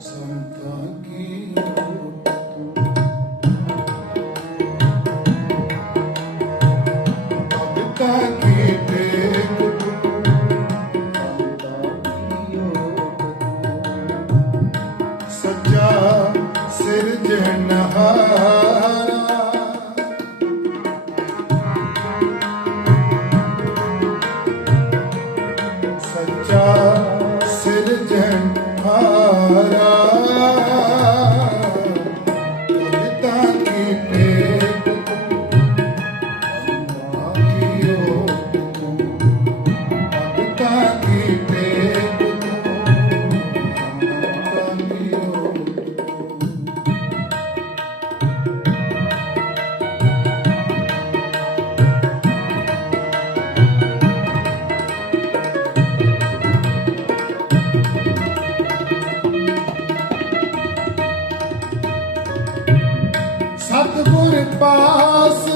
ਸੰਤਾਂ ਕੀ ਓਟ ਪਾਸ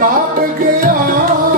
ਤਾਪ ਗਿਆ।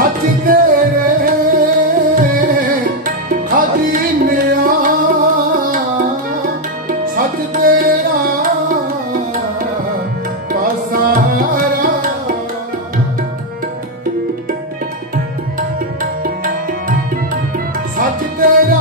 ਸੱਚ ਤੇਰੇ ਖਜ਼ੀਨਿਆ ਸੱਚ ਸੱਚ ਤੇਰਾ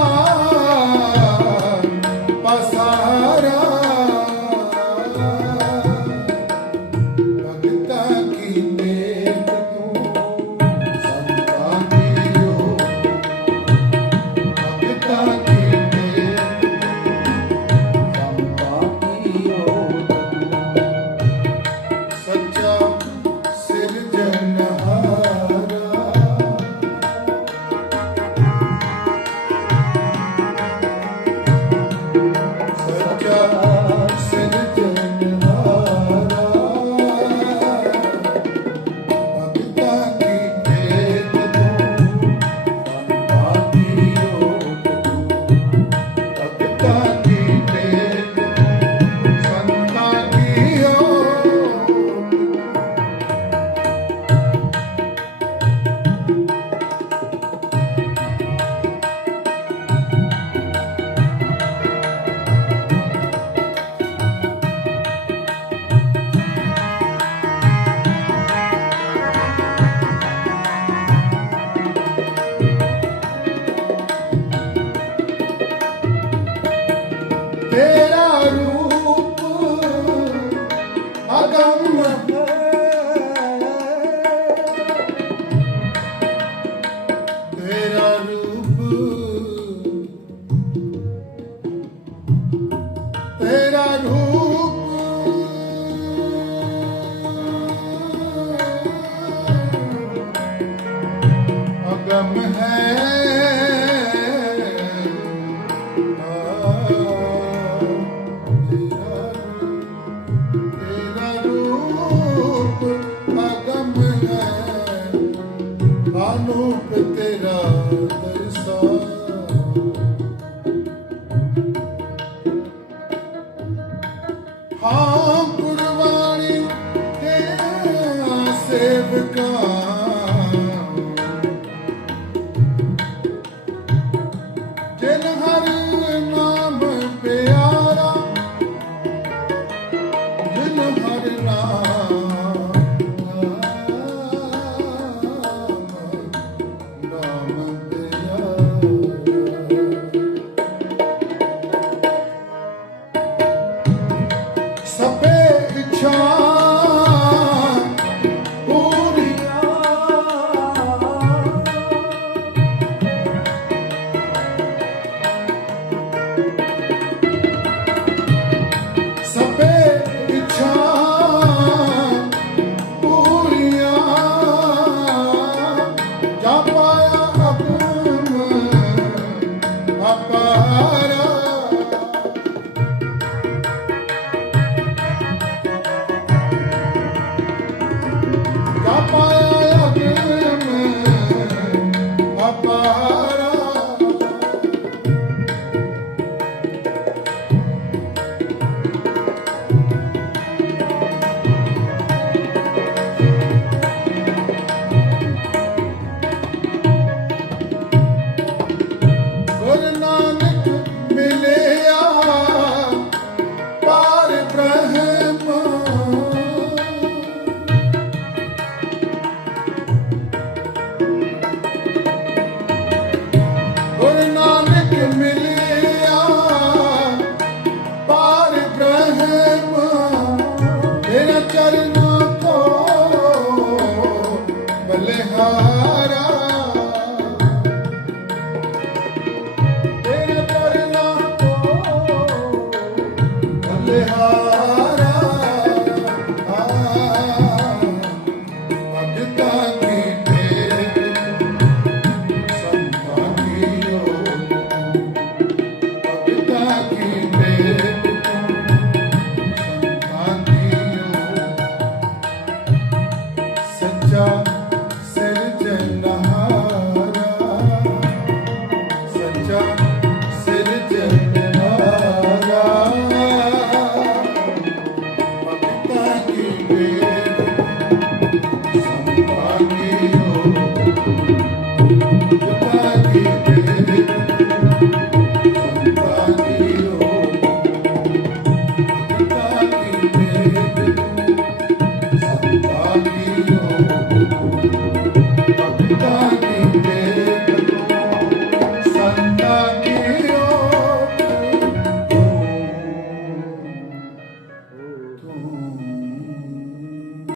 Era 자.